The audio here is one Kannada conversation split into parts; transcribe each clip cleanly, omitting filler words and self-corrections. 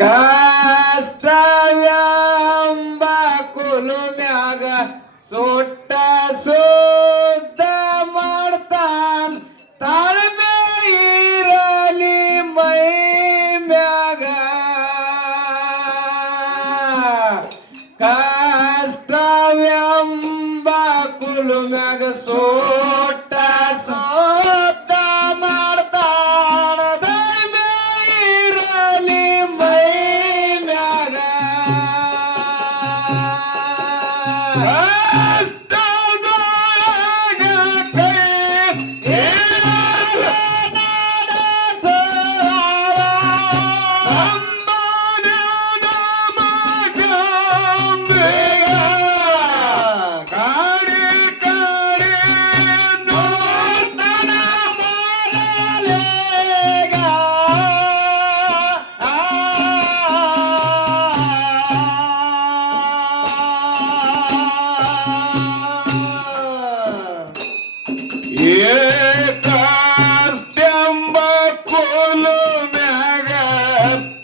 ಕಷ್ಟವೆಂಬ ಕುಲುಮ್ಯಾಗ ಸುಟ್ಟ ಸುದ್ದ ಮಾಡ್ತಾನ ತಾಳ್ಮೆ ಇರಲಿ ಮೈ ಮ್ಯಾಗ ಕಷ್ಟವೆಂಬ ಕುಲುಮ್ಯಾಗ ಸುಟ್ಟ ಸುದ್ದ ಮಾಡ್ತಾನ ತಾಳ್ಮೆ ಇರಲಿ ಮೈ ಮ್ಯಾಗ ಏಕಾಸ್ತೆಂಬ ಕೋಲು ಮ್ಯಾಗ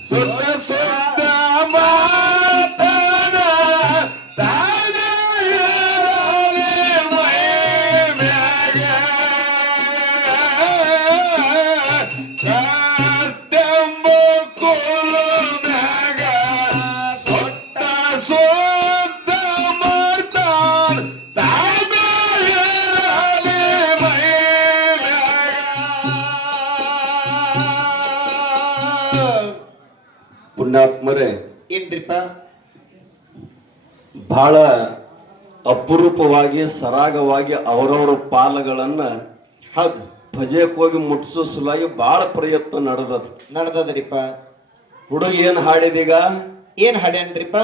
ಸುತ್ತ ಸುತ್ತ ಮಾತನ ತಾನೇ ಇರಲಿ ಮೈ ಮ್ಯಾಗ ಕಾಸ್ತೆಂಬ ಕೋಲು ಮ್ಯಾಗ ಸುತ್ತ ಸುತ್ತ ಮಾಡ್ತಾನ ತಾನೇ ಇರಲಿ ಮೈ ಪುಣ್ಯಾತ್ಮರೇ, ಏನ್ರಿಪ್ಪ? ಬಹಳ ಅಪರೂಪವಾಗಿ ಸರಾಗವಾಗಿ ಅವರವರ ಪಾಲಗಳನ್ನ ಹೌದು, ಭಜೆಕ್ ಹೋಗಿ ಮುಟ್ಸೋ ಸಲುವಾಗಿ ಬಹಳ ಪ್ರಯತ್ನ ನಡೆದದ್ರಿಪ್ಪ. ಹುಡುಗ ಏನ್ ಹಾಡಿದೀಗ? ಏನ್ ಹಾಡ್ಯಾನ್ರಿಪ್ಪ?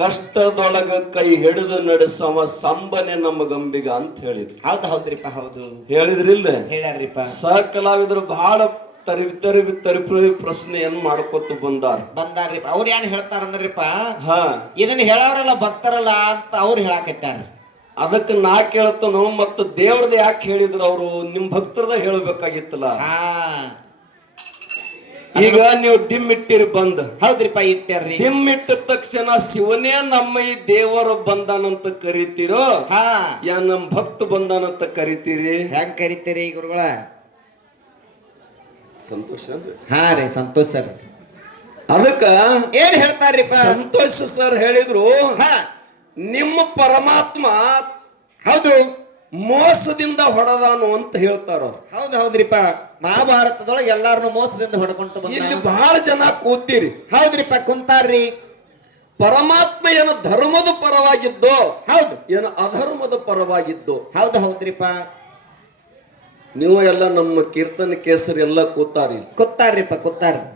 ಕಷ್ಟದೊಳಗ ಕೈ ಹಿಡಿದು ನಡೆಸವ ಸಂಬನೆ ನಮ್ಮ ಗಂಬಿಗ ಅಂತ ಹೇಳಿದ್ರು. ಹೌದ್ರಿಪ್ಪ, ಹೌದು ಹೇಳಿದ್ರಿಲ್ಲ? ಹೇಳ್ಯಾರ್ರಿಪ್ಪ. ಸಹ ಕಲಾವಿದರು ಬಹಳ ತರಿ ಪ್ರಶ್ನೆಯನ್ನು ಮಾಡ್ಕೊತ ಬಂದಾರ್ರಿಪ್ಪ. ಅವ್ರ ಏನ್ ಹೇಳ್ತಾರಂದ್ರಿಪ್ಪ, ಹಾ ಇದನ್ನ ಹೇಳವ್ರಲ್ಲ ಭಕ್ತರಲ್ಲ ಅಂತ ಅವ್ರು ಹೇಳಾಕತ್ತಾರ. ಅದಕ್ಕೆ ನಾ ಕೇಳ್ತನು, ಮತ್ತ ದೇವ್ರದ ಯಾಕೆ ಹೇಳಿದ್ರು ಅವರು? ನಿಮ್ ಭಕ್ತರದ ಹೇಳ್ಬೇಕಾಗಿತ್ತಲ್ಲ. ಈಗ ನೀವು ದಿಮ್ಮಿಟ್ಟಿರಿ ಬಂದ್. ಹೌದ್ರಿಪ್ಪ, ಇಟ್ಟಾರ್ರಿ. ದಿಮ್ಮಿಟ್ಟ ತಕ್ಷಣ ಶಿವನೇ ನಮ್ಮ ಈ ದೇವರು ಬಂದಾನಂತ ಕರಿತೀರೋ, ಯಾ ನಮ್ ಭಕ್ತ ಬಂದಾನಂತ ಕರಿತೀರಿ? ಹೆಂಗ್ ಕರಿತೀರಿ ಗುರುಗಳ? ಸಂತೋಷ. ಹಾ ರೀ, ಸಂತೋಷ್ ಸರ್. ಅದಕ್ಕ ಏನ್ ಹೇಳ್ತಾರ್ರಿಪ್ಪ? ಸಂತೋಷ್ ಸರ್ ಹೇಳಿದ್ರು, ನಿಮ್ಮ ಪರಮಾತ್ಮ ಹೌದು ಮೋಸದಿಂದ ಹೊಡೆದಾನು ಅಂತ ಹೇಳ್ತಾರ. ಹೌದ್ರಿಪ್ಪ, ಮಹಾಭಾರತದೊಳಗೆ ಎಲ್ಲಾರನು ಮೋಸದಿಂದ ಹೊಡ್ಕೊಂತ ಇಲ್ಲಿ ಬಹಳ ಜನ ಕೂತೀರಿ. ಹೌದ್ರಿಪ್ಪ, ಕುಂತಾರ್ರಿ. ಪರಮಾತ್ಮ ಏನು ಧರ್ಮದ ಪರವಾಗಿದ್ದೋ, ಹೌದು, ಏನು ಅಧರ್ಮದ ಪರವಾಗಿದ್ದೋ? ಹೌದ್ರಿಪ್ಪ. ನೀವು ಎಲ್ಲ ನಮ್ಮ ಕೀರ್ತನ ಕೇಸರಿ ಎಲ್ಲ ಕೂತಾರ್ರಿಪ್ಪ.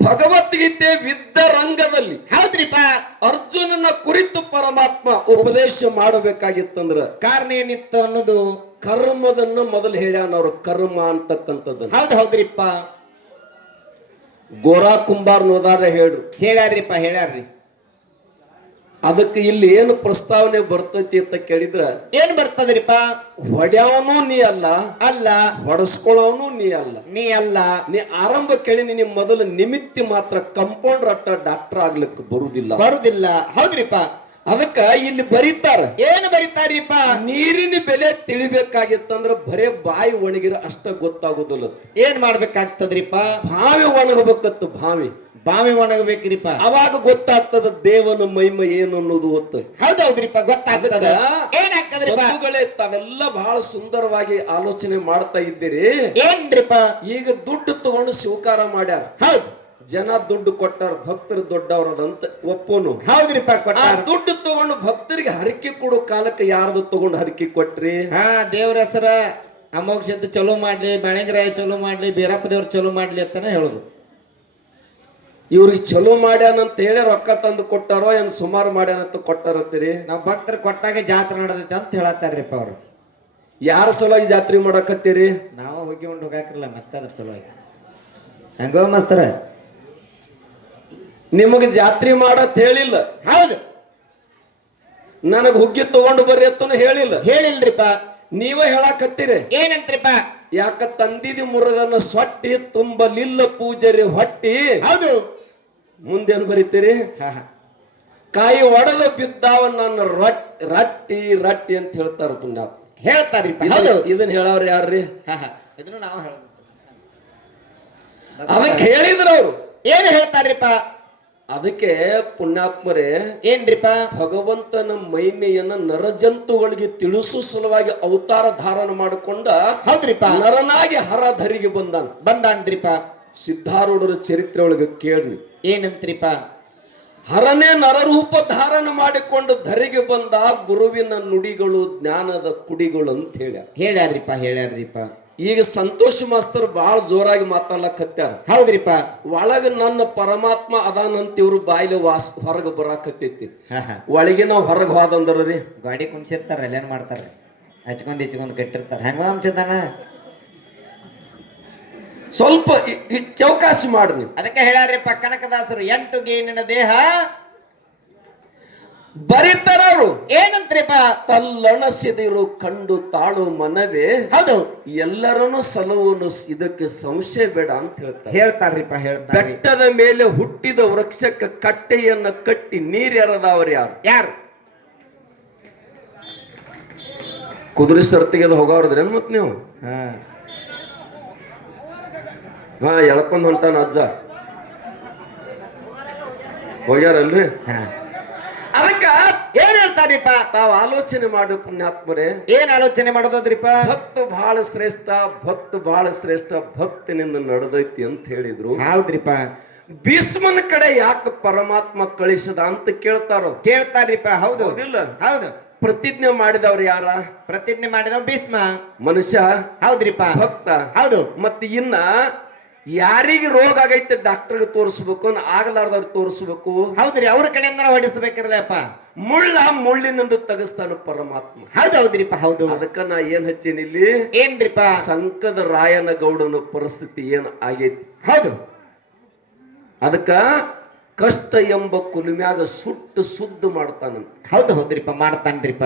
ಭಗವದ್ಗೀತೆ ವಿದ್ದ ರಂಗದಲ್ಲಿ ಹೌದ್ರಿಪ್ಪ, ಅರ್ಜುನನ ಕುರಿತು ಪರಮಾತ್ಮ ಉಪದೇಶ ಮಾಡಬೇಕಾಗಿತ್ತಂದ್ರ ಕಾರಣ ಏನಿತ್ತು ಅನ್ನೋದು ಕರ್ಮದನ್ನ ಮೊದಲು ಹೇಳ್ಯಾನ. ಅವ್ರ ಕರ್ಮ ಅಂತಕ್ಕಂಥದ್ದು. ಹೌದ್ರಿಪ್ಪ. ಗೋರಾ ಕುಂಬಾರ್ ನೋದಾರ ಹೇಳ್ಯಾರ್ರಿ. ಅದಕ್ಕೆ ಇಲ್ಲಿ ಏನು ಪ್ರಸ್ತಾವನೆ ಬರ್ತೈತಿ ಅಂತ ಕೇಳಿದ್ರ, ಏನ್ ಬರ್ತದ್ರಿಪ್ಪ? ಹೊಡ್ಯಾವನು ನೀ ಅಲ್ಲ, ಹೊಡಸ್ಕೊಳ್ಳೋನು ನೀ ಅಲ್ಲ. ನೀ ಆರಂಭ ಕೇಳಿ ನೀ ಮೊದಲು ನಿಮಿತ್ತಿ ಮಾತ್ರ ಕಂಪೌಂಡರ್ ಅಟ್ಟ ಡಾಕ್ಟರ್ ಆಗ್ಲಿಕ್ಕೆ ಬರುದಿಲ್ಲ. ಹೌದ್ರಿಪ್ಪ. ಅದಕ್ಕ ಇಲ್ಲಿ ಬರೀತಾರ. ಏನು ಬರೀತಾರ್ರಿಪ್ಪ? ನೀರಿನ ಬೆಲೆ ತಿಳಿಬೇಕಾಗಿತ್ತಂದ್ರ ಬರೇ ಬಾಯಿ ಒಣಗಿರ ಅಷ್ಟ ಗೊತ್ತಾಗುದಿಲ್ಲ. ಏನ್ ಮಾಡ್ಬೇಕಾಗ್ತದ್ರಿಪ್ಪ? ಬಾವಿ ಒಣಗಬೇಕತ್ತು. ಬಾವಿ ಒಣಗಬೇಕ್ರಿಪ್ಪ. ಅವಾಗ ಗೊತ್ತಾಗ್ತದ ದೇವನ ಮಹಿಮ ಏನು ಅನ್ನೋದು. ಹೌದ್ರಿಪ್ಪ, ಗೊತ್ತಾಗ್ತದ. ಏನಾಗ್ತದ್ರಿಪ್ಪ? ತಾವೆಲ್ಲ ಬಹಳ ಸುಂದರವಾಗಿ ಆಲೋಚನೆ ಮಾಡ್ತಾ ಇದ್ದೀರಿ. ಏನ್ರಿಪ್ಪ? ಈಗ ದುಡ್ಡು ತಗೊಂಡು ಸ್ವೀಕಾರ ಮಾಡ್ಯಾರ. ಹೌದು, ಜನ ದುಡ್ಡು ಕೊಟ್ಟಾರ, ಭಕ್ತರು ದೊಡ್ಡವರದಂತ ಒಪ್ಪೋನು. ಹೌದ್ರಿಪ್ಪ, ಕೊಟ್ಟಾರ. ದುಡ್ಡು ತಗೊಂಡು ಭಕ್ತರಿಗೆ ಹರಕೆ ಕೊಡೋ ಕಾಲಕ್ಕೆ ಯಾರ್ದು ತಗೊಂಡು ಹರಕೆ ಕೊಟ್ರಿ? ದೇವ್ರ ಹೆಸರ ಅಮೋಕ್ಷದ ಚಲೋ ಮಾಡ್ಲಿ, ಬೆಳಂಗರಾಯ ಚಲೋ ಮಾಡ್ಲಿ, ಬೀರಪ್ಪ ದೇವ್ರ ಚಲೋ ಮಾಡ್ಲಿ ಅಂತಾನೆ ಹೇಳುದು. ಇವ್ರಿಗೆ ಚಲೋ ಮಾಡ್ಯಾನಂತ ಹೇಳಿ ರೊಕ್ಕ ತಂದು ಕೊಟ್ಟಾರೋ ಏನ್ ಸುಮಾರು ಮಾಡ್ಯಾನಂತ ಕೊಟ್ಟಾರತ್ತೀರಿ? ನಾವ್ ಭಕ್ತರು ಕೊಟ್ಟಾಗ ಜಾತ್ರೆ ನಡೆದೈತೆ ಅಂತ ಹೇಳತ್ತಾರ್ರಿಪ್ಪ ಅವ್ರು. ಯಾರ ಸಲುವಾಗಿ ಜಾತ್ರೆ ಮಾಡಕತ್ತೀರಿ? ನಾವು ಹೋಗಿ ಹೋಗಾಕಿರಲ್ಲ, ಮತ್ತೆ ಅದ್ರ ಸಲುವಾಗಿ. ಹಂಗೋ ಮಸ್ತರ, ನಿಮಗ ಜಾತ್ರೆ ಮಾಡತ್ ಹೇಳಿಲ್ಲ. ಹೌದು, ನನಗ್ ಹುಗ್ಗಿ ತಗೊಂಡು ಬರ್ರಿ ಅತ್ತನು ಹೇಳಿಲ್ರಿಪ್ಪ. ನೀವ ಹೇಳಾಕತ್ತೀರಿ. ಏನಂತ್ರಿಪ್ಪ? ಯಾಕ ತಂದಿದಿ ಮುರುಗನ ಸೊಟ್ಟಿ ತುಂಬಲಿಲ್ಲ ಪೂಜಾರಿ ಹೊಟ್ಟಿ. ಹೌದು, ಮುಂದೇನು ಬರೀತೀರಿ? ಹಾ ಹಾ ಕಾಯಿ ಒಡೆದು ಬಿದ್ದಾವ ನನ್ನ ರಟ್ಟಿ ರಟ್ಟಿ ಅಂತ ಹೇಳ್ತಾರ ಪುಣ್ಯ. ಹೇಳ್ತಾರ್ರಿಪ್ಪ. ಹೌದು, ಇದನ್ನ ಹೇಳವ್ರ ಯಾರ್ರಿ? ಹಾ ಹಾ ಇದನ್ನು ನಾವು ಹೇಳಬೇಕು. ಅದಕ್ಕೆ ಹೇಳಿದ್ರ ಅವ್ರು ಏನು ಹೇಳ್ತಾರ್ರಿಪ್ಪ? ಅದಕ್ಕೆ ಪುಣ್ಯಾತ್ಮರೇ, ಏನ್ರಿಪ್ಪ? ಭಗವಂತನ ಮಹಿಮೆಯನ್ನ ನರಜಂತುಗಳಿಗೆ ತಿಳಿಸೋ ಸಲುವಾಗಿ ಅವತಾರ ಧಾರಣ ಮಾಡಿಕೊಂಡ ಹೌದ್ರಿಪ್ಪ, ನರನಾಗಿ ಹರಧರಿಗೆ ಬಂದಾನ್ರಿಪ್ಪ. ಸಿದ್ಧಾರೂಢರ ಚರಿತ್ರೆ ಒಳಗೆ ಕೇಳ್ರಿ ಏನಂತ್ರಿಪ್ಪ? ಹರನೇ ನರರೂಪ ಧಾರಣ ಮಾಡಿಕೊಂಡು ಧರಿಗೆ ಬಂದ ಗುರುವಿನ ನುಡಿಗಳು ಜ್ಞಾನದ ಕುಡಿಗಳು ಅಂತ ಹೇಳ್ಯಾರ್ರಿಪ್ಪ. ಈಗ ಸಂತೋಷ ಮಾಸ್ತರ್ ಬಹಳ ಜೋರಾಗಿ ಮಾತಾಡ್ಲಕತ್ಯಾರ. ಹೌದ್ರಿಪ್ಪ. ಒಳಗ ನನ್ನ ಪರಮಾತ್ಮ ಅದಾನಂತ ಇವ್ರು ಬಾಯಿಲೆ ಹೊರಗೆ ಬರಾಕತ್ತೈತಿ. ಒಳಗಿನ ಹೊರಗೆ ಹೋದಂದ್ರಿ ಗಾಡಿ ಕುಣ್ಸಿರ್ತಾರ, ಅಲ್ಲೇನ್ ಮಾಡ್ತಾರ, ಹಚ್ಕೊಂಡ್ ಕಟ್ಟಿರ್ತಾರ. ಹೆಂಗ ಅಂಶದಾನ ಸ್ವಲ್ಪ ಚೌಕಾಸಿ ಮಾಡ್ರಿ. ಅದಕ್ಕೆ ಹೇಳ್ಯಾರ್ರಿಪ್ಪ ಕನಕದಾಸರು, 8 ಗೇನಿನ ದೇಹ ಬರೀತಾರ ಅವರು. ಏನಂತ್ರಿಪ್ಪ? ತಲ್ಲಣಸಿದಿರು ಕಂಡು ತಾಳು ಮನವೇ. ಹೌದು, ಎಲ್ಲರನ್ನು ಸಲುವನು, ಇದಕ್ಕೆ ಸಂಶಯ ಬೇಡ ಅಂತ ಹೇಳ್ತಾರ್ರಿಪ್ಪ. ಬೆಟ್ಟದ ಮೇಲೆ ಹುಟ್ಟಿದ ವೃಕ್ಷಕ್ಕೆ ಕಟ್ಟೆಯನ್ನ ಕಟ್ಟಿ ನೀರೆರದವರು ಯಾರು? ಕುದುರೆ ಸರ್ತಿಗೆ ಹೋಗೋರ್ದ್ರೇನ್ ಮತ್ ನೀವು? ಹಾ ಎಳ್ಕೊಂಡ್ ಹೊಂಟಾನ ಅಜ್ಜ ಹೋಗ್ಯಾರಲ್ರಿ. ಅದಕ್ಕ ಏನ್ ಹೇಳ್ತಾರ್ರಿಪ್ಪ? ತಾವ್ ಆಲೋಚನೆ ಮಾಡು ಪುಣ್ಯಾತ್ಮರೇ. ಏನ್ ಆಲೋಚನೆ ಮಾಡೋದ್ರಿಪ್ಪ? ಭಕ್ತ ಬಹಳ ಶ್ರೇಷ್ಠ ಭಕ್ತಿನಿಂದ ನಡೆದೈತಿ ಅಂತ ಹೇಳಿದ್ರು. ಹೌದ್ರಿಪ್ಪ. ಭೀಷ್ಮನ ಕಡೆ ಯಾಕೆ ಪರಮಾತ್ಮ ಕಳಿಸದ ಅಂತ ಕೇಳ್ತಾರ್ರಿಪ್ಪ. ಹೌದು, ಹೌದು. ಪ್ರತಿಜ್ಞೆ ಮಾಡಿದವ್ರು ಯಾರ? ಪ್ರತಿಜ್ಞೆ ಮಾಡಿದವ್ ಭೀಷ್ಮ. ಮನುಷ್ಯ. ಹೌದ್ರಿಪ್ಪ. ಭಕ್ತ. ಹೌದು. ಮತ್ತೆ ಇನ್ನ ಯಾರಿಗೆ ರೋಗ ಆಗೈತೆ ಡಾಕ್ಟರ್ಗೆ ತೋರಿಸ್ಬೇಕು, ಆಗಲಾರ್ದವ್ರು ತೋರಿಸ್ಬೇಕು. ಹೌದ್ರಿ, ಅವ್ರ ಕಡೆಯಿಂದ ಹೊಡಿಸ್ಬೇಕಿರಲ್ಲಪ್ಪ. ಮುಳ್ಳಿನಿಂದ ತೆಗಿಸ್ತಾನ ಪರಮಾತ್ಮ. ಹೌದ್ರಿಪ್ಪ. ಹೌದು. ಅದಕ್ಕ ನಾ ಏನ್ ಹಚ್ಚೇನಿ ಇಲ್ಲಿ? ಏನ್ರಿಪ್ಪ? ಸಂಕದ ರಾಯನ ಗೌಡನ ಪರಿಸ್ಥಿತಿ ಏನ್ ಆಗೈತಿ. ಹೌದು. ಅದಕ್ಕ ಕಷ್ಟ ಎಂಬ ಕುಲುಮ್ಯಾಗ ಸುಟ್ಟು ಸುದ್ದು ಮಾಡ್ತಾನಂತ. ಹೌದ್ರಿಪ್ಪ, ಮಾಡ್ತಾನ್ರಿಪ್ಪ.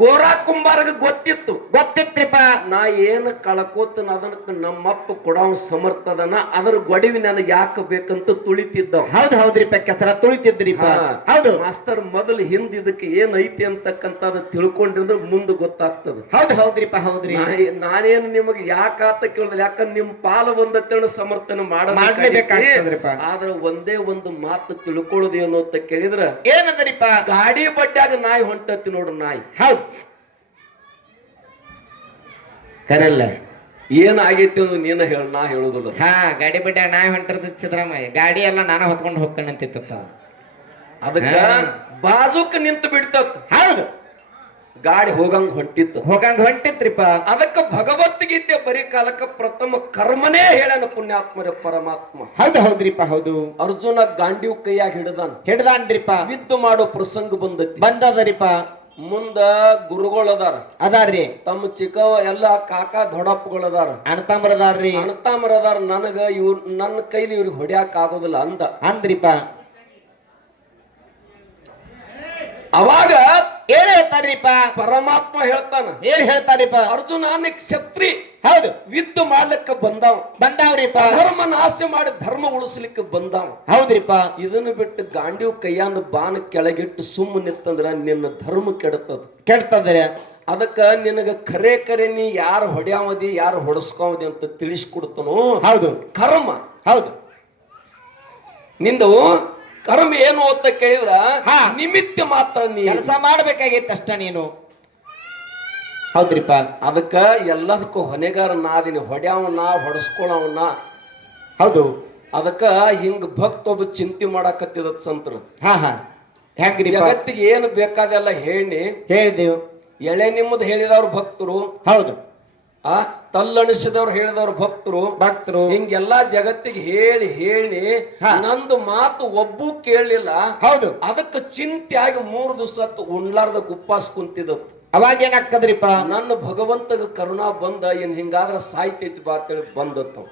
ಗೋರಾ ಕುಂಬಾರಗ ಗೊತ್ತಿತ್ರಿಪ್ಪ. ನಾ ಏನ್ ಕಳ್ಕೋತನ ಅದನ್ನ ನಮ್ಮಪ್ಪ ಕೊಡವ ಸಮರ್ಥದನ, ಅದ್ರ ಗೊಡವಿ ನನಗೆ ಯಾಕೆ ಬೇಕಂತ ತುಳಿತಿದ್ದವ. ಹೌದ್ರಿಪ್ಪ, ಕೆಸರ ತುಳಿತಿದ್ರಿಪ್ಪ. ಹೌದು ಮಾಸ್ತರ್ ಮೊದಲು ಹಿಂದ್ ಇದಕ್ಕೆ ಏನ್ ಐತಿ ಅಂತಕ್ಕಂಥದ್ದು ತಿಳ್ಕೊಂಡಿದ್ರೆ ಮುಂದೆ ಗೊತ್ತಾಗ್ತದ. ಹೌದ್ರಿಪ್ಪ. ಹೌದ್ರಿ, ನಾನೇನು ನಿಮಗೆ ಯಾಕಾತ ಕೇಳಿದ್ರೆ, ಯಾಕಂದ್ರೆ ನಿಮ್ ಪಾಲ ಒಂದತ್ತೇಳ ಸಮರ್ಥನೆ ಮಾಡಲೇಬೇಕಾಗ್ತದ್ರಿಪ್ಪ. ಆದ್ರೆ ಒಂದೇ ಒಂದು ಮಾತು ತಿಳ್ಕೊಳ್ಳೋದೇನು ಅಂತ ಕೇಳಿದ್ರ ಏನಂದ್ರಿಪ್ಪ? ಗಾಡಿ ಬಡ್ಡ್ಯಾಗ ನಾಯಿ ಹೊಂಟತಿ ನೋಡು, ನಾಯಿ. ಹೌದು, ಕರಲ್ಲ. ಏನಾಗೈತಿ ಅದು ನೀನ ಹೇಳ, ನಾ ಹೇಳುದಿಲ್ಲ. ಗಾಡಿ ಬಿಡ್ಡ ನಾಯಿ ಹೊಂಟಿರ್ತ ಸಿದ್ದರಾಮಯ್ಯ. ಗಾಡಿ ಎಲ್ಲ ನಾನು ಹೊತ್ಕೊಂಡು ಹೋಗ್ತಾನೆ ಅಂತಿತ್ತ. ಅದಕ್ಕ ಬಾಜುಕ್ ನಿಂತು ಬಿಡ್ತತ್. ಹೌದು, ಗಾಡಿ ಹೋಗಂಗ್ ಹೊಂಟಿತ್ರಿಪ್ಪ. ಅದಕ್ಕ ಭಗವದ್ಗೀತೆ ಬರೀ ಕಾಲಕ್ಕ ಪ್ರಥಮ ಕರ್ಮನೇ ಹೇಳನ ಪುಣ್ಯಾತ್ಮರ ಪರಮಾತ್ಮ. ಹೌದ್ರಿಪ್ಪ. ಹೌದು. ಅರ್ಜುನ ಗಾಂಡಿವ್ ಕೈಯಾಗ ಹಿಡ್ದಾನ್ರಿಪ್ಪ. ಯುದ್ಧ ಮಾಡೋ ಪ್ರಸಂಗ ಬಂದದರಿಪ್ಪ. ಮುಂದ ಗುರುಗಳದಾರ ಅದಾರ್ರಿ, ತಮ್ಮ ಚಿಕ್ಕವ ಎಲ್ಲ ಕಾಕ ದೊಡ್ಡಪ್ಪಗಳದಾರ, ಅಣ್ಣತಾಮ್ರದಾರ. ನನಗ ನನ್ನ ಕೈಲಿ ಇವ್ರಿಗೆ ಹೊಡ್ಯಾಕ ಆಗೋದಿಲ್ಲ ಅಂದ್ರಿಪ್ಪ. ಅವಾಗ ಏನ್ ಹೇಳ್ತಾರ್ರಿಪ್ಪ? ಪರಮಾತ್ಮ ಹೇಳ್ತಾನ. ಏನ್ ಹೇಳ್ತಾರಿಪ್ಪ? ಅರ್ಜುನ ಕ್ಷತ್ರಿ. ಹೌದು, ಯುದ್ಧ ಮಾಡ್ಲಿಕ್ಕೆ ಬಂದಾವ್ರಿಪ್ಪ. ಧರ್ಮ ನಾಶ ಮಾಡಿ ಧರ್ಮ ಉಳಿಸ್ಲಿಕ್ಕೆ ಬಂದಾವ. ಹೌದ್ರಿಪ್ಪ. ಇದನ್ನ ಬಿಟ್ಟು ಗಾಂಡಿವ್ ಕೈಯಾಂದ ಬಾಣ ಕೆಳಗಿಟ್ಟು ಸುಮ್ಮ ನಿತ್ತಂದ್ರ ನಿನ್ನ ಧರ್ಮ ಕೆಡ್ತದ್ರಿ. ಅದಕ್ಕ ನಿನಗ ಕರೆ ನೀ ಯಾರು ಹೊಡ್ಯಾವದಿ ಯಾರು ಹೊಡಸ್ಕೋವದಿ ಅಂತ ತಿಳಿಸ್ಕೊಡ್ತಾನೋ. ಹೌದು, ಕರ್ಮ. ಹೌದು, ನಿಂದು ಕರ್ಮ ಏನು ಅಂತ ಕೇಳಿದ್ರ ನಿಮಿತ್ತ ಮಾತ್ರ ನೀ ಕೆಲಸ ಮಾಡ್ಬೇಕಾಗಿತ್ತು ಅಷ್ಟ ನೀನು. ಹೌದ್ರಿಪ್ಪ. ಅದಕ್ಕ ಎಲ್ಲದಕ್ಕೂ ಹೊಣೆಗಾರ ನಾದಿನಿ, ಹೊಡ್ಯಾವನ್ನ ಹೊಡಸ್ಕೊಳವನ್ನ. ಹೌದು. ಅದಕ್ಕ ಹಿಂಗ ಭಕ್ತ ಒಬ್ಬ ಚಿಂತೆ ಮಾಡಾಕತ್ತಿದ ಸಂತರ. ಹೆಂಗ್ರಿ? ಜಗತ್ತಿಗೆ ಏನು ಬೇಕಾದೆಲ್ಲ ಹೇಳಿದೆವು. ಎಳೆ ನಿಮ್ಮದು ಹೇಳಿದವ್ರು ಭಕ್ತರು. ಹೌದು. ತಲ್ಲಣಿಸಿದವ್ರು ಹೇಳಿದವ್ರು ಭಕ್ತರು. ಹಿಂಗೆಲ್ಲಾ ಜಗತ್ತಿಗೆ ಹೇಳಿ ನಂದು ಮಾತು ಒಬ್ಬೂ ಕೇಳಲಿಲ್ಲ. ಹೌದು. ಅದಕ್ಕೆ ಚಿಂತೆ ಆಗಿ 3 ದಿವಸ ಉಣ್ಲಾರ್ದಕ್ ಉಪವಾಸ ಕುಂತಿದತ್. ಅವಾಗ ಏನಾಗ್ತದ್ರಿಪ್ಪ? ನನ್ನ ಭಗವಂತಗ ಕರುಣಾ ಬಂದ, ಏನ್ ಹಿಂಗಾದ್ರ ಸಾಯ್ತೈತಿ ಬಾ ಅಂತೇಳಿ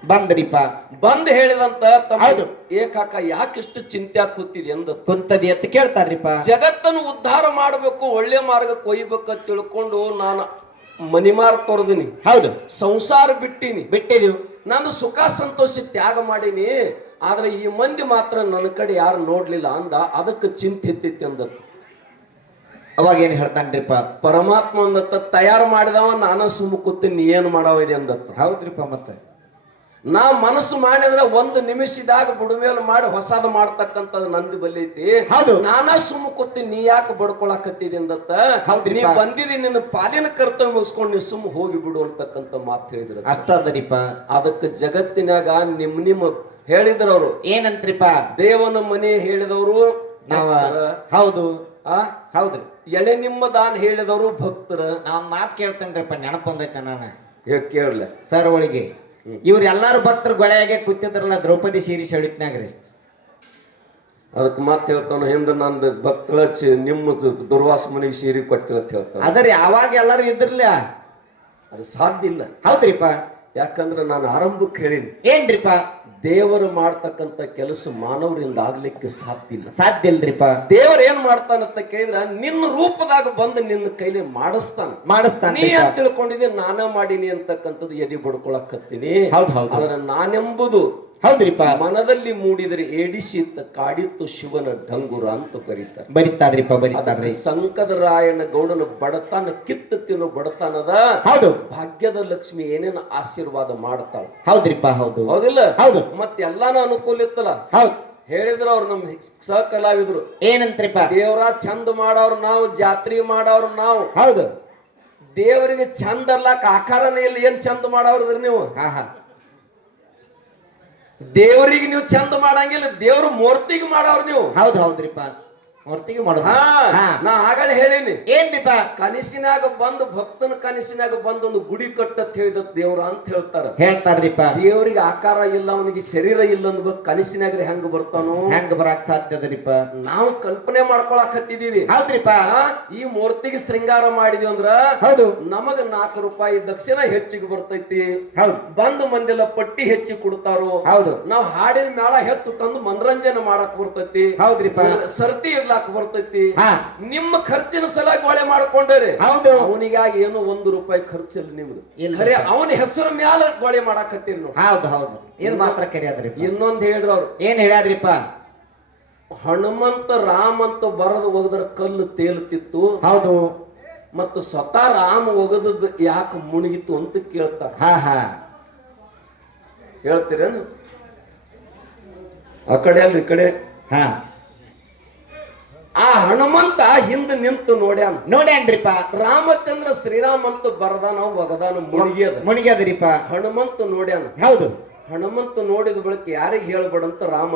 ಬಂದ್ರಿಪ್ಪ. ಬಂದ್ ಹೇಳಿದಂತ ಹೌದು, ಏಕಾಕ ಯಾಕಿಷ್ಟು ಚಿಂತೆ ಕೂತಿದೆ ಕುಂತದಿ ಅಂತ ಕೇಳ್ತಾರ್ರಿಪ್ಪ. ಜಗತ್ತನ್ನು ಉದ್ಧಾರ ಮಾಡ್ಬೇಕು, ಒಳ್ಳೆ ಮಾರ್ಗಕ್ಕೆ ಒಯ್ಬೇಕ ತಿಳ್ಕೊಂಡು ನಾನು ಮನಿಮಾರ್ ತೊರೆದಿನಿ. ಹೌದು. ಸಂಸಾರ ಬಿಟ್ಟಿದೀವಿ. ನಾನು ಸುಖ ಸಂತೋಷ ತ್ಯಾಗ ಮಾಡೀನಿ. ಆದ್ರೆ ಈ ಮಂದಿ ಮಾತ್ರ ನನ್ನ ಕಡೆ ಯಾರು ನೋಡ್ಲಿಲ್ಲ ಅಂದ, ಅದಕ್ಕೆ ಚಿಂತೆ ಎತ್ತೈತಿ ಅಂದತ್ತು. ಅವಾಗ ಏನ್ ಹೇಳ್ತಾನ್ರಿಪ್ಪ? ಪರಮಾತ್ಮ ಅಂದತ್ತ, ತಯಾರು ಮಾಡಿದವ ನಾನು ಸುಮ್ಮ ಕೂತೀನಿ, ನೀ ಏನ್ ಮಾಡವಿದೆ ಅಂದತ್ತ. ಹೌದ್ರಿಪ್ಪ. ಮತ್ತೆ ನಾ ಮನಸ್ಸು ಮಾಡಿದ್ರೆ ಒಂದು ನಿಮಿಷದಾಗ ಬುಡಮೇಲೆ ಮಾಡಿ ಹೊಸಾದ ಮಾಡ್ತಕ್ಕಂಥದ್ದು ನಂದು ಬಲ್ಲಿ ಐತಿ. ಹೌದು. ನಾನಾ ಸುಮ್ಮ ಕೂತೀನಿ, ನೀ ಯಾಕೆ ಬಡ್ಕೊಳಕತ್ತಿದೆ ಅಂದತ್ತ. ನೀ ಬಂದಿದಿ, ನಿನ್ನ ಪಾಲಿನ ಕರ್ತವ್ಯ ಮುಗಿಸ್ಕೊಂಡು ನೀ ಸುಮ್ಮ ಹೋಗಿ ಬಿಡು ಅಂತಕ್ಕಂಥ ಮಾತು ಹೇಳಿದ್ರು. ಅಷ್ಟದರಿಪ್ಪ. ಅದಕ್ಕೆ ಜಗತ್ತಿನಾಗ ನಿಮ್ಮ ಹೇಳಿದ್ರು ಅವರು ಏನಂತ್ರಿಪ್ಪ? ದೇವನ ಮನೆ ಹೇಳಿದವರು ನಾವ. ಹೌದು. ಹೌದ್ರಿ. ಎಳೆ ನಿಮ್ಮ ದಾನ ಹೇಳಿದವರು ಭಕ್ತರ. ನಾವ್ ಮಾತು ಕೇಳ್ತೇನ್ರಿಪ್ಪ, ನೆನಪೊಂದೈತ ನಾನು ಕೇಳಲೆ ಸರ್ ಒಳಗೆ. ಇವ್ರ ಎಲ್ಲಾರು ಭಕ್ತರು ಗೊಳೆಯಾಗೆ ಕೂತಿದ್ರಲ್ಲ ದ್ರೌಪದಿ ಸೀರೆ ಸೆಳಿತ್ನಾಗ್ರಿ. ಅದಕ್ಕೆ ಮಾತು ಹೇಳ್ತಾನ, ಹಿಂದ ನಂದು ಭಕ್ತಳ ನಿಮ್ಮ ದುರ್ವಾಸ ಮನೆಗೆ ಸೀರೆ ಕೊಟ್ಟಿಲ್ಲ ಅಂತ ಹೇಳ್ತಾನ. ಅದರಿ ಅವಾಗ ಎಲ್ಲಾರು ಇದ್ರಲ್ಲ, ಅದು ಸಾಧ್ಯ ಇಲ್ಲ. ಹೌದ್ರಿಪ್ಪ. ಯಾಕಂದ್ರೆ ನಾನು ಆರಂಭಕ್ಕೆ ಹೇಳಿನಿ, ಏನ್ರಿಪ್ಪ? ದೇವರು ಮಾಡ್ತಕ್ಕಂಥ ಕೆಲಸ ಮಾನವರಿಂದ ಆಗ್ಲಿಕ್ಕೆ ಸಾಧ್ಯ ಇಲ್ಲ. ಸಾಧ್ಯ ಇಲ್ರಿಪ್ಪ. ದೇವರ ಏನ್ ಮಾಡ್ತಾನಂತ ಕೇಳಿದ್ರ ನಿನ್ನ ರೂಪದಾಗ ಬಂದು ನಿನ್ನ ಕೈಲಿ ಮಾಡಿಸ್ತಾನ. ನೀ ಅಂತ ತಿಳ್ಕೊಂಡಿದ್ದೆ ನಾನ ಮಾಡೀನಿ ಅಂತಕ್ಕಂಥದ್ದು ಎದಿ ಬಡ್ಕೊಳಕತ್ತೀನಿ. ಆದ್ರೆ ನಾನೆಂಬುದು ಹೌದ್ರಿಪ್ಪ ಮನದಲ್ಲಿ ಮೂಡಿದರೆ ಏಡಿಸಿತ್ತ ಕಾಡಿತ್ತು ಶಿವನ ಡಂಗುರ ಅಂತ ಬರೀತಾರ್ರಿಪ್ಪ. ಬರೀತಾರ್ರಿ. ಸಂಕದರಾಯನ ಗೌಡನ ಬಡತನ ಕಿತ್ತು ತಿನ್ನೋ ಬಡತನದ. ಹೌದು. ಭಾಗ್ಯದ ಲಕ್ಷ್ಮಿ ಏನೇನು ಆಶೀರ್ವಾದ ಮಾಡ್ತಾಳ. ಹೌದ್ರಿಪ್ಪ. ಹೌದು. ಹೌದಿಲ್ಲ? ಹೌದು. ಮತ್ತೆ ಎಲ್ಲಾನು ಅನುಕೂಲ ಇತ್ತಲ್ಲ. ಹೌದು. ಹೇಳಿದ್ರು ಅವ್ರು ನಮ್ ಸಹ ಕಲಾವಿದ್ರು. ಏನಂತ್ರಿಪ್ಪ? ದೇವರ ಚಂದ ಮಾಡವ್ರು ನಾವು, ಜಾತ್ರೆ ಮಾಡವ್ರು ನಾವು. ಹೌದು. ದೇವರಿಗೆ ಚಂದ ಅಲ್ಲಕ ಆಕಾರನೇ ಇಲ್ಲ, ಏನ್ ಚಂದ ಮಾಡವ್ರದ್ರಿ ನೀವು? ದೇವರಿಗೆ ನೀವು ಚಂದ ಮಾಡಂಗಿಲ್ಲ, ದೇವ್ರ ಮೂರ್ತಿಗೆ ಮಾಡವ್ರು ನೀವು. ಹೌದ್ರಿಪ್ಪ. ಮೂರ್ತಿಗೆ ಮಾಡೋದು. ನಾ ಆಗಲೇ ಹೇಳೀನಿ. ಏನ್ರಿಪ್ಪ? ಕನಸಿನಾಗ ಬಂದು ಭಕ್ತನ ಕನಸಿನಾಗ ಬಂದು ಒಂದು ಗುಡಿ ಕಟ್ಟತ್ ಹೇಳಿದ ದೇವ್ರ ಅಂತ ಹೇಳ್ತಾರ್ರಿಪ್ಪ. ದೇವರಿಗೆ ಆಕಾರ ಇಲ್ಲ, ಅವನಿಗೆ ಶರೀರ ಇಲ್ಲ ಅಂದ ಕನಸಿನಾಗ್ರೆ ಹೆಂಗ ಬರ್ತಾನೋ? ಹೆಂಗ ಬರಾಕ್ ಸಾಧ್ಯ ಅದರಿಪ್ಪ? ನಾವು ಕಲ್ಪನೆ ಮಾಡ್ಕೊಳಕ್ ಹತ್ತಿದೀವಿ. ಹೌದ್ರಿಪ್ಪ. ಈ ಮೂರ್ತಿಗೆ ಶೃಂಗಾರ ಮಾಡಿದ್ವಿ ಅಂದ್ರ ಹೌದು ನಮಗ 4 ರೂಪಾಯಿ ದಕ್ಷಿಣ ಹೆಚ್ಚಿಗೆ ಬರ್ತೈತಿ. ಹೌದು. ಬಂದು ಮಂದಿಲ್ಲ ಪಟ್ಟಿ ಹೆಚ್ಚಿ ಕೊಡ್ತಾರೋ. ಹೌದು. ನಾವ್ ಹಾಡಿನ ಮೇಳ ಹೆಚ್ಚು ತಂದು ಮನರಂಜನೆ ಮಾಡಕ್ ಬರ್ತೈತಿ. ಹೌದ್ರಿಪ್ಪ. ಸರ್ತಿ ಇಡ್ಲಾಕ ಬರ್ತೈತಿ. ನಿಮ್ಮ ಖರ್ಚಿನ ಸಲುವಾಗಿ ಒಳ್ಳೆ ಮಾಡ್ಕೊಂಡ್ರಿ. ಹೌದು. ಅವನಿಗಾಗಿ ಏನೋ 1 ರೂಪಾಯಿ ಖರ್ಚಿಲ್ಲ ನಿಮ್ದು. ಖರೆ ಅವನ ಹೆಸರು ಮ್ಯಾಲ ಗೊಳೆ ಮಾಡಾಕತ್ತೀರಿ ನೀವು. ಹೌದು. ಹೌದು. ಇದು ಮಾತ್ರ ಕರಿಯಾದ್ರಿ. ಇನ್ನೊಂದ್ ಹೇಳ್ರಿ ಅವ್ರು. ಏನ್ ಹೇಳ್ಯಾರ್ರಿಪ್ಪ? ಹನುಮಂತ ರಾಮ ಅಂತ ಬರದು ಹೋಗದ್ರ ಕಲ್ಲು ತೇಲುತ್ತಿತ್ತು. ಹೌದು. ಮತ್ತು ಸ್ವತಃ ರಾಮ ಒಗದದ್ದು ಯಾಕೆ ಮುಳುಗಿತ್ತು ಅಂತ ಕೇಳ್ತಾರ. ಹೇಳ್ತೀರೇನು? ಆ ಕಡೆ ಅಲ್ರಿ, ಈ ಕಡೆ. ಆ ಹನುಮಂತ ಹಿಂದ ನಿಂತು ನೋಡ್ಯಾನ್ರಿಪ್ಪ. ರಾಮಚಂದ್ರ ಶ್ರೀರಾಮ್ ಅಂತ ಬರದಾನ ಒಗದಾನ ಮುಳುಗ್ಯದ್ರಿಪ್ಪ. ಹನುಮಂತ ನೋಡ್ಯಾನ. ಹೌದು. ಹನುಮಂತ ನೋಡಿದ ಬಳಿಕ ಯಾರಿಗೆ ಹೇಳ್ಬೇಡ ಅಂತ ರಾಮ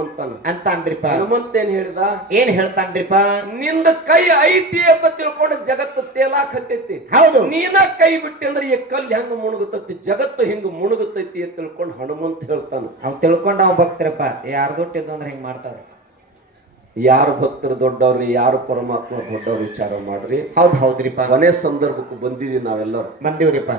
ಅಂತಾನ್ರಿಪ್ಪ. ಹನುಮಂತ ಏನ್ ಹೇಳಿದ? ಏನ್ ಹೇಳ್ತಾನ್ರಿಪ್ಪ? ನಿಂದ ಕೈ ಐತಿ ಅಂತ ತಿಳ್ಕೊಂಡು ಜಗತ್ತು ತೇಲಾಕ್ ಹತ್ತೈತಿ. ಹೌದು. ನೀನ ಕೈ ಬಿಟ್ಟಿ ಅಂದ್ರೆ ಈ ಕಲ್ಲು ಹೆಂಗ ಮುಳುಗುತ್ತೈತಿ, ಜಗತ್ತು ಹಿಂಗ ಮುಳುಗುತ್ತೈತಿ ಅಂತ ತಿಳ್ಕೊಂಡು ಹನುಮಂತ ಹೇಳ್ತಾನ. ಅವ್ ತಿಳ್ಕೊಂಡ ಅವ್ ಭಕ್ತರಪ್ಪ ಯಾರು ದೊಡ್ಡಿದ್ದು ಅಂದ್ರೆ ಹಿಂಗ್ ಮಾಡ್ತಾರ. ಯಾರು ಭಕ್ತರು ದೊಡ್ಡವ್ರಿ, ಯಾರು ಪರಮಾತ್ಮ ದೊಡ್ಡವ್ರು ವಿಚಾರ ಮಾಡ್ರಿ. ಹೌದ್ರಿಪ್ಪ. ಕೊನೆ ಸಂದರ್ಭಕ್ಕೆ ಬಂದಿದೀವಿ ನಾವೆಲ್ಲರೂ. ಬಂದಿವ್ರಿಪ್ಪ.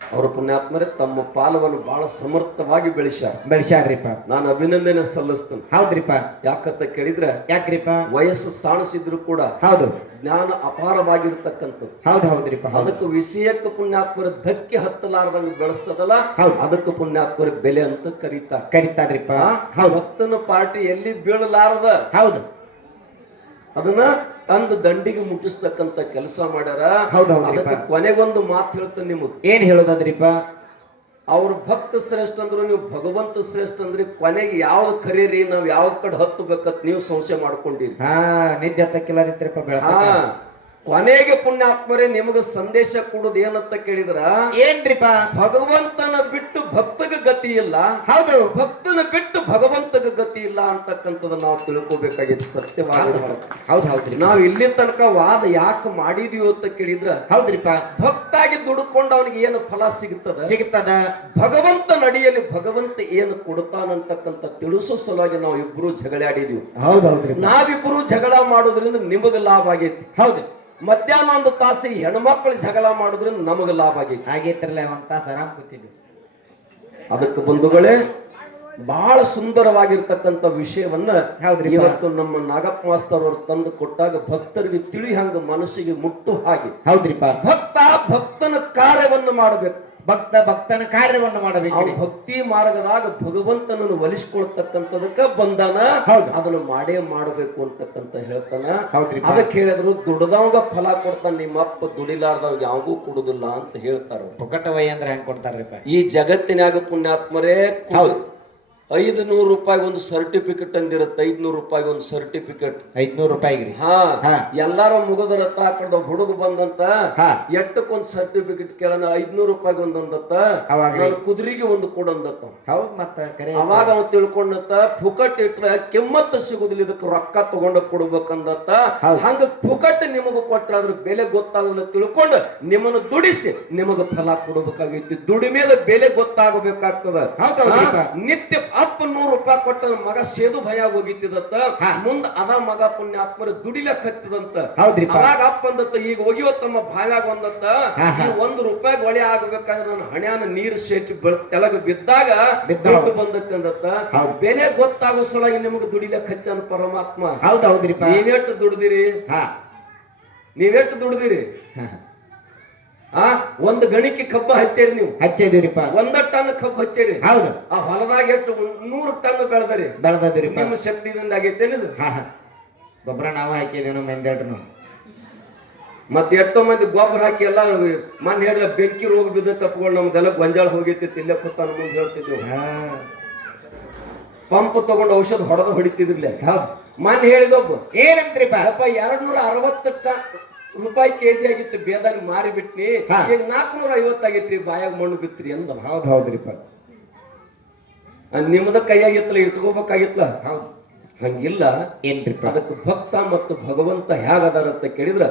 ಅವ್ರ ಪುಣ್ಯಾತ್ಮರೇ ತಮ್ಮ ಪಾಲವನ್ನು ಬಹಳ ಸಮರ್ಥವಾಗಿ ಬೆಳೆಸ್ಯಾರ್ರಿಪ್ಪ. ನಾನು ಅಭಿನಂದನೆ ಸಲ್ಲಿಸ್ತೇನೆ. ಹೌದ್ರಿಪ್ಪ. ಯಾಕಂತ ಕೇಳಿದ್ರೆ, ಯಾಕ್ರಿಪ್ಪ? ವಯಸ್ಸು ಸಾಣಿಸಿದ್ರು ಕೂಡ ಹೌದು ಜ್ಞಾನ ಅಪಾರವಾಗಿರ್ತಕ್ಕಂಥದ್ದು. ಹೌದ್ರಿಪ್ಪ. ಅದಕ್ಕೆ ವಿಷಯಕ್ಕೆ ಪುಣ್ಯಾತ್ಮರ ಧಕ್ಕೆ ಹತ್ತಲಾರ್ದಂಗ ಬೆಳೆಸ್ತದಲ್ಲ, ಅದಕ್ಕೆ ಪುಣ್ಯಾತ್ಮರ ಬೆಲೆ ಅಂತ ಕರಿತಾರ್ರಿಪ್ಪ. ಭಕ್ತನ ಪಾರ್ಟಿ ಎಲ್ಲಿ ಬೀಳಲಾರದ. ಹೌದು. ಅದನ್ನ ತಂದು ದಂಡಿಗೆ ಮುಟ್ಟಿಸ್ತಕ್ಕಂತ ಕೆಲಸ ಮಾಡ್ಯಾರ. ಅದಕ್ಕೆ ಕೊನೆಗೊಂದು ಮಾತು ಹೇಳ್ತಾನೆ ನಿಮಗ್. ಏನ್ ಹೇಳೋದದ್ರಿಪ್ಪ? ಅವ್ರ ಭಕ್ತ ಶ್ರೇಷ್ಠ ಅಂದ್ರು, ನೀವು ಭಗವಂತ ಶ್ರೇಷ್ಠ ಅಂದ್ರಿ. ಕೊನೆಗೆ ಯಾವ್ದು ಕರೀರಿ, ನಾವ್ ಯಾವ್ದ್ ಕಡೆ ಹತ್ತಬೇಕತ್ ನೀವು ಸಂಶಯ ಮಾಡ್ಕೊಂಡಿರಿ. ನಿದ್ದೆ ಹತ್ತಕ್ಕಿಲ್ಲದಿತ್ರಪ್ಪ. ಕೊನೆಗೆ ಪುಣ್ಯಾತ್ಮರೇ ನಿಮಗ ಸಂದೇಶ ಕೊಡುದು ಏನಂತ ಕೇಳಿದ್ರ, ಏನ್ರಿಪ್ಪ? ಭಗವಂತನ ಬಿಟ್ಟು ಭಕ್ತಗ ಗತಿ ಇಲ್ಲ. ಹೌದು. ಭಕ್ತನ ಬಿಟ್ಟು ಭಗವಂತಗ ಗತಿ ಇಲ್ಲ ಅಂತಕ್ಕಂಥದ್ದು ನಾವು ತಿಳ್ಕೋಬೇಕಾಗಿತ್ತು. ಸತ್ಯವಾಗಿ ಹೌದ್ರಿ. ನಾವ್ ಇಲ್ಲಿ ತನಕ ವಾದ ಯಾಕೆ ಮಾಡಿದೀವಿ ಅಂತ ಕೇಳಿದ್ರ, ಹೌದ್ರಿಪ್ಪ, ಭಕ್ತಾಗಿ ದುಡ್ಕೊಂಡು ಅವನಿಗೆ ಏನು ಫಲ ಸಿಗುತ್ತದ, ಭಗವಂತ ನಡಿಯಲ್ಲಿ ಭಗವಂತ ಏನು ಕೊಡ್ತಾನಂತಕ್ಕಂಥ ತಿಳಿಸೋ ಸಲುವಾಗಿ ನಾವು ಇಬ್ರು ಜಗಳಾಡಿದೀವಿ. ಹೌದೌದ್ರಿ. ನಾವಿಬ್ರು ಜಗಳ ಮಾಡೋದ್ರಿಂದ ನಿಮಗ ಲಾಭ ಆಗೈತಿ. ಹೌದು. ಮಧ್ಯಾಹ್ನ 1 ತಾಸು ಹೆಣ್ಮಕ್ಳು ಜಗಳ ಮಾಡೋದ್ರಿಂದ ನಮಗ ಲಾಭ ಆಗೈತ್ರಲ್ಲ. 1 ತಾಸು ಆರಾಮ್ ಕೂತಿದ್ವಿ. ಅದಕ್ಕೆ ಬಂಧುಗಳೇ, ಬಹಳ ಸುಂದರವಾಗಿರ್ತಕ್ಕಂಥ ವಿಷಯವನ್ನ ಇವತ್ತು ನಮ್ಮ ನಾಗಪ್ಪ ಮಾಸ್ತರ್ ಅವರು ತಂದು ಕೊಟ್ಟಾಗ ಭಕ್ತರಿಗೆ ತಿಳಿ ಹಂಗ ಮನಸ್ಸಿಗೆ ಮುಟ್ಟು ಹಾಗೆ. ಹೌದ್ರಿಪ್ಪ. ಭಕ್ತನ ಕಾರ್ಯವನ್ನು ಮಾಡಬೇಕು. ಭಕ್ತನ ಕಾರ್ಯವನ್ನು ಆ ಮಾಡಬೇಕು ಭಕ್ತಿ ಮಾರ್ಗದಾಗ ಭಗವಂತನನ್ನು ಒಲಿಸ್ಕೊಳ್ತಕ್ಕಂಥದಕ್ಕ ಬಂದಾನ. ಹೌದು. ಅದನ್ನು ಮಾಡೇ ಮಾಡಬೇಕು ಅಂತಕ್ಕಂತ ಹೇಳ್ತಾನ. ಹೌದ್ರಿ ಅದಕ್ಕೆ ಹೇಳಿದ್ರು ದುಡ್ದವಂಗ ಫಲ ಕೊಡ್ತಾನ, ನಿಮ್ಮಪ್ಪ ದುಡಿಲಾರ್ದವ್ ಯಾವಾಗೂ ಕೊಡುದಿಲ್ಲ ಅಂತ ಹೇಳ್ತಾರ. ಪೊಕಟ ವೈ ಅಂದ್ರೆ ಹೆಂಗ್ ಕೊಡ್ತಾರ್ರಿಪ್ಪ? ಈ ಜಗತ್ತಿನಾಗ ಪುಣ್ಯಾತ್ಮರೇ ಹೌದು 500 ರೂಪಾಯಿ ಒಂದು ಸರ್ಟಿಫಿಕೇಟ್ ಅಂದಿರುತ್ತೆ. 500 ರೂಪಾಯಿ ಒಂದು ಸರ್ಟಿಫಿಕೇಟ್ 500 ರೂಪಾಯಿಗ್ರಿ. ಹಾ ಹಾ. ಎಲ್ಲಾರು ಮುಗದರತ್ತ ಕಡ್ದ ಹುಡುಗ ಬಂದಂತ ಹಾ. ಎಟ್ಟಕ್ಕೊಂದ್ ಸರ್ಟಿಫಿಕೇಟ್ ಕೇಳೋಣ. 500 ರೂಪಾಯಿ ಒಂದೊಂದತ್ತ, ಅವಾಗ್ರಿ. ನಾನು ಕುದುರೆಗೆ ಒಂದು ಕೊಡಂದತ್ತ. ಹೌದ್ ಮತ್ತ ಕರೆ ಅವಾಗ ಅವ ತಿಳ್ಕೊಂಡತ್ತ ಫುಕಟ್ ಇಟ್ರ ಕೆಮ್ಮತ್ತ ಸಿಗುದಿಲ್ಲ, ಇದಕ್ಕೆ ರೊಕ್ಕ ತಗೊಂಡ ಕೊಡ್ಬೇಕಂದತ್ತ. ಹೌದು. ಹಂಗ ಫುಕಟ್ ನಿಮಗ ಕೊಟ್ರ ಅದ್ರ ಬೆಲೆ ಗೊತ್ತಾಗಲ್ಲ ತಿಳ್ಕೊಂಡು ನಿಮ್ಮನ್ನು ದುಡಿಸಿ ನಿಮಗ ಫಲ ಕೊಡ್ಬೇಕಾಗೈತಿ. ದುಡಿಮೆದ ಬೆಲೆ ಗೊತ್ತಾಗಬೇಕಾಗ್ತದ. ಹೌದೌದ್ರಿಪ್ಪ. ನಿತ್ಯ ಅಪ್ಪ 100 ರೂಪಾಯಿ ಕೊಟ್ಟ ಮಗ ಸೇದು ಭಯ ಹೋಗಿತ್ತಿದತ್ತ. ಹಾ. ಮುಂದ ಅದ ಮಗ ಪುಣ್ಯಾತ್ಮರ ದುಡಿಲಕ್ ಹತ್ತಿದಂತ. ಹೌದ್ರಿಪ್ಪ. ಅವಾಗ ಅಪ್ಪ ಅಂದತ್ತ, ಈಗ ಒಗಿಯೋ ತಮ್ಮ ಬಾವ್ಯಾಗ ಒಂದತ್ತ, ಹಾ, ಹಾ. ಈ 1 ರೂಪಾಯಿ ಒಳೆ ಆಗ್ಬೇಕಾದ್ರೆ ನನ್ನ ಹಣ್ಯಾನ ನೀರು ಸೇಟಿ ತೆಳಗ ಬಿದ್ದಾಗ ಬಿದ್ದಾವ. ದುಡ್ಡು ಬಂದತ್ತೆ ಅಂದತ್ತ. ಹೌದು. ಬೆಲೆ ಗೊತ್ತಾಗೋ ಸಲುವಾಗಿ ನಿಮಗೆ ದುಡಿಲಕ್ ಹಚ್ಚಾನ ಪರಮಾತ್ಮ. ಹೌದೌದ್ರಿಪ್ಪ. ನೀವೆಷ್ಟು ದುಡ್ದಿರಿ? ಹಾ. ನೀವೆಷ್ಟು ದುಡ್ದಿರಿ? ಆ ಒಂದು ಗಣಿಕೆ ಕಬ್ಬ ಹಚ್ಚೇರಿ ನೀವು. ಹಚ್ಚಿದಿರಿಪ್ಪ. 1 ಟನ್ ಕಬ್ಬು ಹಚ್ಚೇರಿ. ಹೌದು. ಆ ಹೊಲದಾಗ ಎಷ್ಟು 100 ಟನ್ ಬೆಳೆದರಿ. ಬೆಳೆದದಿರಿಪ್ಪ. ನಿಮ್ಮ ಶಕ್ತಿದಿಂದ ಆಗೈತೇನಿದು? ಹಾ ಹಾ. ಗೊಬ್ಬರ ನಾವ ಹಾಕಿದೇವ್ ನಮ್ಮ ಮಂದ್ಯಾಡ್ರು. ಮತ್ತೆ ಎಷ್ಟೋ ಮಂದಿ ಗೊಬ್ಬರ ಹಾಕಿ ಎಲ್ಲ ಮನ್ ಹೇಳಿದ ಬೆಂಕಿ ರೋಗ ಬಿದ್ದ ತಪ್ಪಗಳು ನಮ್ದೆಲ್ಲ ಗೊಂಜಾಳ ಹೋಗೈತಿ ಇಲ್ಲೇ ಕೊತ್ತಾನ ಮುಂದೆ ಹೇಳ್ತಿದ್ವಿ. ಪಂಪ್ ತಗೊಂಡು ಔಷಧ ಹೊಡಿತಿದ್ರಲ್ಲ. ಹೌದು. ಮನ್ ಹೇಳಿದೊಬ್ಬ ಏನಂತ್ರಿಪ್ಪ? 260 ರೂಪಾಯಿ ಕೆಜಿ ಆಗಿತ್ತು, ಬೇದಾಗಿ ಮಾರಿ ಬಿಟ್ನಿ. ಹಾ. ಈಗ 450 ಆಗೈತ್ರಿ, ಬಾಯಾಗ ಮಣ್ಣು ಬಿತ್ರಿ ಅಂದ. ಹೌದ್ ಹೌದ್ರಿಪ್ಪ. ನಿಮ್ದ ಕೈಯಾಗಿತ್ತಲ್ಲ, ಇಟ್ಕೋಬೇಕಾಗಿತ್ತಲ್ಲ. ಹೌದು. ಹಂಗಿಲ್ಲ. ಏನ್ರಿಪ್ಪ? ಅದಕ್ಕೆ ಭಕ್ತ ಮತ್ತು ಭಗವಂತ ಹೇಗದಾರ ಅಂತ ಕೇಳಿದ್ರ,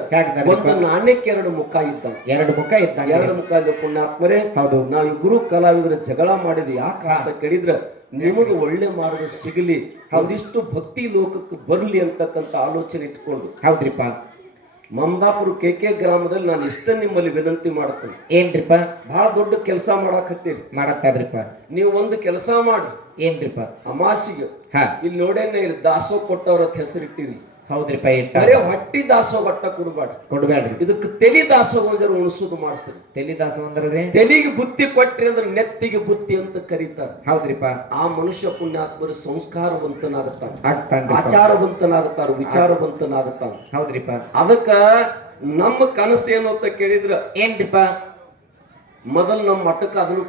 ಒಂದು ನಾಣ್ಯಕ್ಕೆ 2 ಮುಖ ಇದ್ದ. 2 ಮುಖ ಇದ್ದ. 2 ಮುಖ ಇದ್ದ. ಪುಣ್ಯಾತ್ಮರೇ, ಹೌದು. ನಾವು ಇಬ್ರು ಕಲಾವಿದ್ರ ಜಗಳ ಮಾಡಿದ್ ಯಾಕ ಅಂತ ಕೇಳಿದ್ರ, ನಿಮಗೆ ಒಳ್ಳೆ ಮಾರ್ಗ ಸಿಗಲಿ, ಒಂದಿಷ್ಟು ಭಕ್ತಿ ಲೋಕಕ್ಕೆ ಬರ್ಲಿ ಅಂತಕ್ಕಂತ ಆಲೋಚನೆ ಇಟ್ಕೊಂಡು. ಹೌದ್ರಿಪ್ಪ. ಮಮದಾಪುರ KK ಗ್ರಾಮದಲ್ಲಿ ನಾನು ಇಷ್ಟ ನಿಮ್ಮಲ್ಲಿ ವಿನಂತಿ ಮಾಡ್ತೇನೆ. ಏನ್ರಿಪ್ಪ? ಬಹಳ ದೊಡ್ಡ ಕೆಲಸ ಮಾಡಾಕತ್ತೀರಿ. ಮಾಡತ್ತಾರ್ರಿಪ್ಪ. ನೀವು ಒಂದು ಕೆಲಸ ಮಾಡಿ, ಏನ್ರಿಪ್ಪ? ಅಮಾಸಿಗೆ ಹಾ. ಇಲ್ಲಿ ನೋಡೇನ, ಇಲ್ಲಿ ದಾಸೋಹ ಕೊಟ್ಟವ್ರ ಹೆಸರಿಟ್ಟಿರಿ. ಹೌದ್ರಿಪ್ಪ. ಇಟ್ಟ ಬರೇ ಹೊಟ್ಟಿ ದಾಸೋಹ ಒಟ್ಟ ಕೊಡ್ಬೇಡ್ರಿ. ಕೊಡ್ಬೇಡ್ರಿ. ಇದಕ್ಕೆ ತೆಲಿ ದಾಸೋಹ ಒಂದರ ಉಣಿಸೋದು ಮಾಡಿಸ್ರಿ. ತೆಲಿದಾಸ ಅಂದ್ರಿ? ತೆಲಿಗೆ ಬುತ್ತಿ ಕೊಟ್ರಿ ಅಂದ್ರೆ ನೆತ್ತಿಗೆ ಬುತ್ತಿ ಅಂತ ಕರೀತಾರ. ಹೌದ್ರಿಪ್ಪ. ಆ ಮನುಷ್ಯ ಪುಣ್ಯಾತ್ಮರು ಸಂಸ್ಕಾರವಂತನಾಗುತ್ತಾನ, ಆಗ್ತಾನ, ಆಚಾರವಂತನಾಗುತ್ತಾರ, ವಿಚಾರವಂತನಾಗುತ್ತಾನ. ಹೌದ್ರಿಪ್ಪ. ಅದಕ್ಕ ನಮ್ಮ ಕನಸು ಏನು ಅಂತ ಕೇಳಿದ್ರ, ಏನ್ರಿಪ್ಪ? ಮೊದಲು ನಮ್ಮ ಮಠಕ್ಕೆ ಅದನ್ನು